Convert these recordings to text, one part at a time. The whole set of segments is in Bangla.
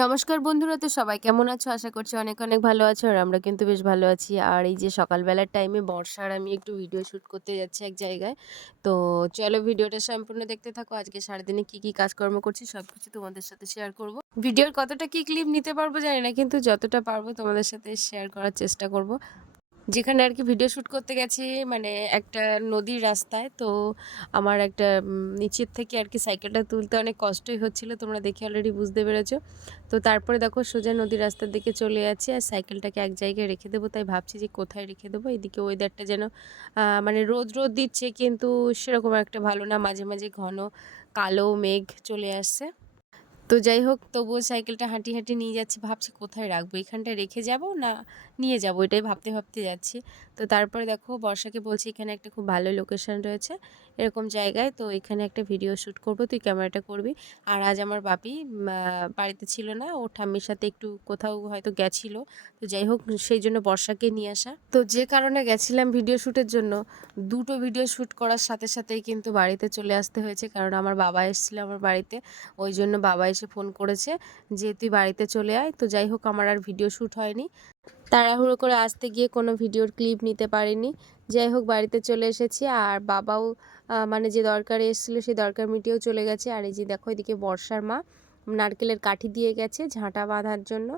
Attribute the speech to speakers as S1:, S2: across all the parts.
S1: নমস্কার বন্ধুরা, তো সবাই কেমন আছো? আশা করছি অনেক অনেক ভালো আছো আর আমরা কিন্তু বেশ ভালো আছি। আর এই যে সকালবেলার টাইমে বর্ষার আমি একটু ভিডিও শ্যুট করতে যাচ্ছি এক জায়গায়। তো চলো ভিডিওটা সম্পূর্ণ দেখতে থাকো। আজকে সারাদিনে কি কি কাজকর্ম করছি সব কিছু তোমাদের সাথে শেয়ার করব। ভিডিওর কতটা কি ক্লিপ নিতে পারব জানি না, কিন্তু যতটা পারব তোমাদের সাথে শেয়ার করার চেষ্টা করব। যেখানে আর কি ভিডিও শ্যুট করতে গেছি মানে একটা নদীর রাস্তায়, তো আমার একটা নিচের থেকে আর কি সাইকেলটা তুলতে অনেক কষ্টই হচ্ছিল, তোমরা দেখে অলরেডি বুঝতে পেরেছ। তো তারপরে দেখো সোজা নদীর রাস্তার দিকে চলে যাচ্ছি, আর সাইকেলটাকে এক জায়গায় রেখে দেবো, তাই ভাবছি যে কোথায় রেখে দেবো, এদিকে ওয়েদারটা যেন মানে রোদ রোদ দিচ্ছে, কিন্তু সেরকম একটা ভালো না, মাঝে মাঝে ঘন কালো মেঘ চলে আসছে। তো যাই হোক, তবুও সাইকেলটা হাঁটি হাঁটি নিয়ে যাচ্ছি, ভাবছি কোথায় রাখব, এখানটা রেখে যাব না নিয়ে যাব, এটাই ভাবতে ভাবতে যাচ্ছি। তো তারপরে দেখো, বর্ষাকে বলছি এখানে একটা খুব ভালো লোকেশন রয়েছে, এরকম জায়গায়, তো এখানে একটা ভিডিও শ্যুট করব, তুই ক্যামেরাটা করবি। আর আজ আমার বাপি বাড়িতে ছিল না ওর ঠাম্মির সাথে একটু কোথাও হয়তো গেছিল, তো যাই হোক, সেই জন্য বর্ষাকে নিয়ে আসা। তো যে কারণে গেছিলাম ভিডিও শ্যুটের জন্য, দুটো ভিডিও শ্যুট করার সাথে সাথেই কিন্তু বাড়িতে চলে আসতে হয়েছে, কারণ আমার বাবা এসেছিল আমার বাড়িতে, ওই জন্য বাবা এসে ফোন করেছে যে, তুই বাড়িতে চলে আয়। তো যাই হোক, আমার আর ভিডিও শ্যুট হয়নি। তাড়াহুড়ো করে আসতে গিয়ে কোনো ভিডিওর ক্লিপ নিতে পারিনি। যাই হোক, বাড়িতে চলে এসেছি। আর বাবাও মানে যে দরকারে এসেছিল, সেই দরকার মিটিয়েও চলে গেছে। আর এই যে দেখো, এদিকে বর্ষার মা নারকেলের কাঠি দিয়ে গেছে ঝাঁটা বাঁধার জন্য।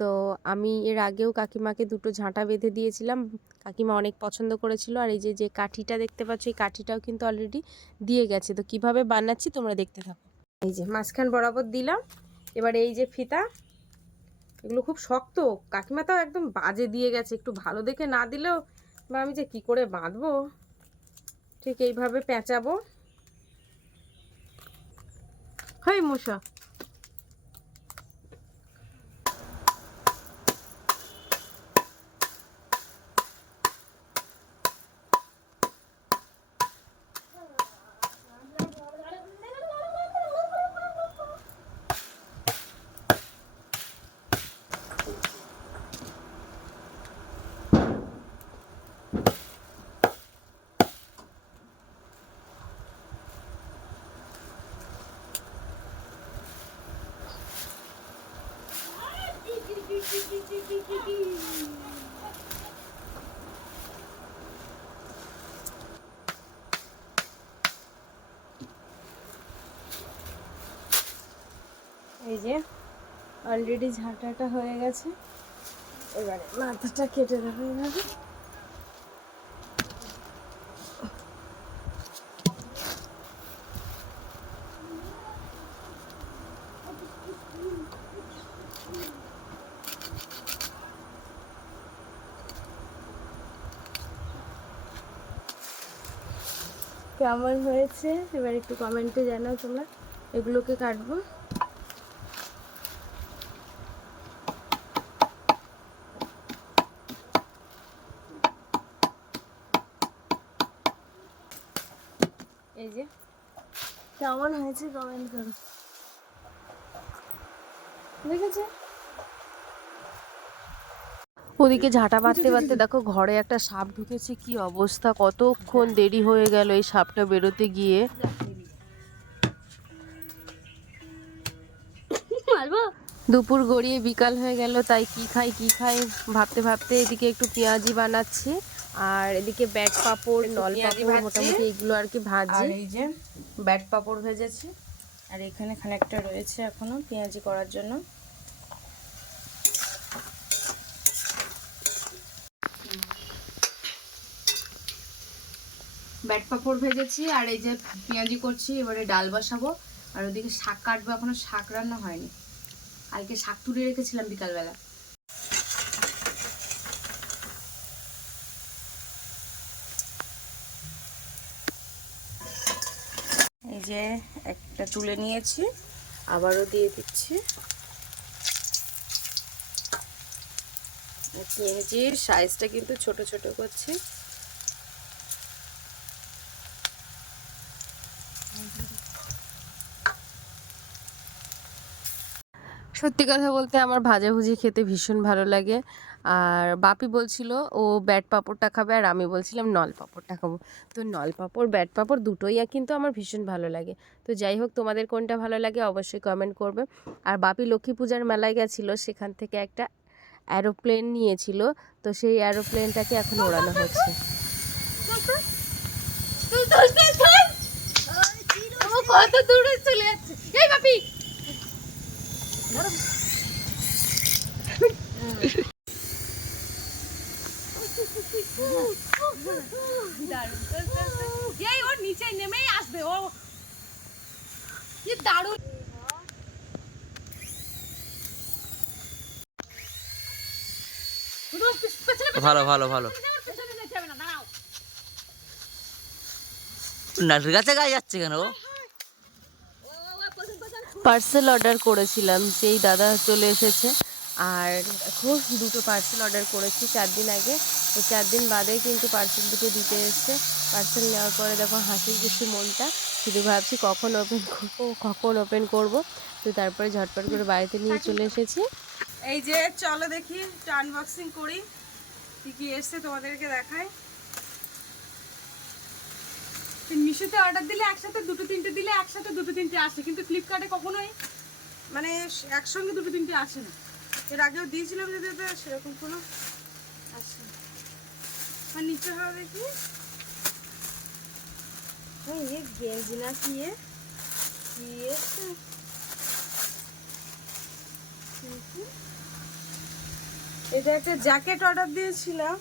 S1: তো আমি এর আগেও কাকিমাকে দুটো ঝাঁটা বেঁধে দিয়েছিলাম। কাকিমা অনেক পছন্দ করেছিল। আর এই যে যে কাঠিটা দেখতে পাচ্ছ, এই কাঠিটাও কিন্তু অলরেডি দিয়ে গেছে। তো কীভাবে বানাচ্ছি তোমরা দেখতে থাকো। এই যে মাঝখান বরাবর দিলাম। এবার এই যে ফিতা, এগুলো খুব শক্ত। কাকিমা তাও একদম বাজে দিয়ে গেছে, একটু ভালো দেখে না দিলেও বা আমি যে কি করে বাঁধবো? ঠিক এইভাবে পেঁচাবো। হয় মশা। অলরেডি ঝাঁটাটা হয়ে গেছে। এবারে মাথাটা কেটে দেবো এভাবে। কেমন হয়েছে? এবার একটু কমেন্টে জানাও তোমরা। এগুলোকে কাটবো। এই যে। কেমন হয়েছে কমেন্ট করো। দেখেছে? ওদিকে ঝাঁটা বাঁধতে বাঁধতে দেখো ঘরে একটা সাপ ঢুকেছে কি অবস্থা? কতক্ষণ দেরি হয়ে গেল এই সাপটা বেরোতে গিয়ে। দুপুর গড়িয়ে বিকাল হয়ে গেল তাই কি খাই কি খাই? ভাবতে ভাবতে এদিকে একটু পেঁয়াজি বানাচ্ছি। আর এদিকে ব্যাট পাপড় নল পাপড় মোটামুটি এগুলো আর কি
S2: আর
S1: ভাজি
S2: এই যে ব্যাট পাপড় ভেজেছি। আর এখানে খানিকটা রয়েছে এখনও পেঁয়াজি করার জন্য।
S1: ব্যাট পাপড় ভেজেছি আর এই যে পেঁয়াজি করছি এবারে ডাল বসাবো। আর ওদিকে শাক কাটবো এখনও শাক রান্না হয়নি। কালকে শাক তুলে রেখেছিলাম বিকালবেলা।
S2: যে একটা তুলে নিয়েছি, আবারও দিয়ে দিচ্ছি। পেঁয়াজির সাইজটা কিন্তু ছোট ছোট করছি।
S1: সত্যি কথা বলতে আমার ভাজাভুজি খেতে ভীষণ ভালো লাগে। আর বাপি বলছিল, ও ব্যাট পাঁপড়টা খাবে আর আমি বলছিলাম, নল পাঁপড়টা খাব। তো নল পাঁপড়, ব্যাট পাঁপড় দুটোই কিন্তু আমার ভীষণ ভালো লাগে। তো যাই হোক, তোমাদের কোনটা ভালো লাগে অবশ্যই কমেন্ট করবে। আর বাপি লক্ষ্মী পূজার মেলায় গেছিল, সেখান থেকে একটা অ্যারোপ্লেন নিয়েছিল। তো সেই অ্যারোপ্লেনটাকে এখন ওড়ানো হচ্ছে। এই
S2: ওর নিচে নেমেই আসবে ও। কি দারুণ।
S3: ভালো ভালো ভালো। নাটের কাছে গায়ে যাচ্ছে কেন ও
S1: পার্সেল অর্ডার করেছিলাম সেই দাদা চলে এসেছে। আর এখন দুটো পার্সেল অর্ডার করেছি চার দিন আগে। তো চার দিন বাদে কিন্তু পার্সেল দুটো দিতে এসছে। পার্সেল নেওয়ার পরে দেখো হাসি খুশি মনটা। শুধু ভাবছি কখন ওপেন করব, কখন ওপেন করব। তো তারপরে ঝটপট করে বাড়িতে নিয়ে চলে এসেছি।
S2: এই যে, চলো দেখি আনবক্সিং করি। কি কি এসছে তোমাদেরকে দেখাই। মিশোতে অর্ডার দিলে একসাথে দুটো, তিনটে দিলে একসাথে দুটো, তিনটে আসে। কিন্তু ফ্লিপকার্টে কখনোই মানে একসঙ্গে দুটো, তিনটে আসে না। এর আগেও দিয়েছিলাম যদি সেরকম কোনো আর নিচে হবে এ গেঞ্জি না কি এ? কি এটা একটা জ্যাকেট অর্ডার দিয়েছিলাম।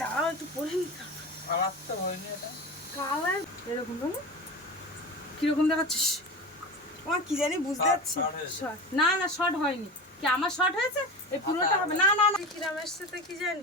S2: দাঁড়াও একটু পরে নি কালার এরকম কীরকম দেখাচ্ছিস? আমার কি জানি বুঝতে পারছি। না না শর্ট হয়নি। কি আমার শর্ট হয়েছে? এই পুরোটা হবে। না না না। কিরাম এসছে তো কি জানি?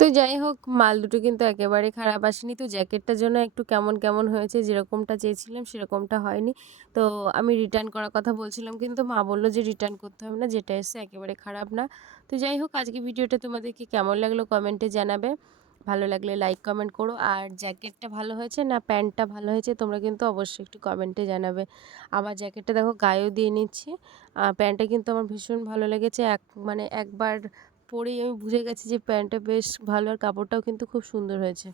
S1: তো যাই হোক, মাল দুটো কিন্তু একেবারে খারাপ আসেনি। তো জ্যাকেটটার জন্য একটু কেমন কেমন হয়েছে, যেরকমটা চেয়েছিলাম সেরকমটা হয়নি। তো আমি রিটার্ন করার কথা বলছিলাম, কিন্তু মা বলল যে রিটার্ন করতে হবে না, যেটা এসছে একেবারে খারাপ না। তো যাই হোক আজকে ভিডিওটা তোমাদেরকে কেমন লাগল কমেন্টে জানাবে। ভালো লাগলে লাইক কমেন্ট করো। আর জ্যাকেটটা ভালো হয়েছে না প্যান্টটা ভালো হয়েছে, তোমরা কিন্তু অবশ্যই একটু কমেন্টে জানাবে। আমার জ্যাকেটটা দেখো গায়েও দিয়ে নিচ্ছি। প্যান্টটা কিন্তু আমার ভীষণ ভালো লেগেছে। এক মানে একবার পরেই আমি বুঝে গেছি যে প্যান্টটা বেশ ভালো আর কাপড়টাও কিন্তু খুব সুন্দর হয়েছে।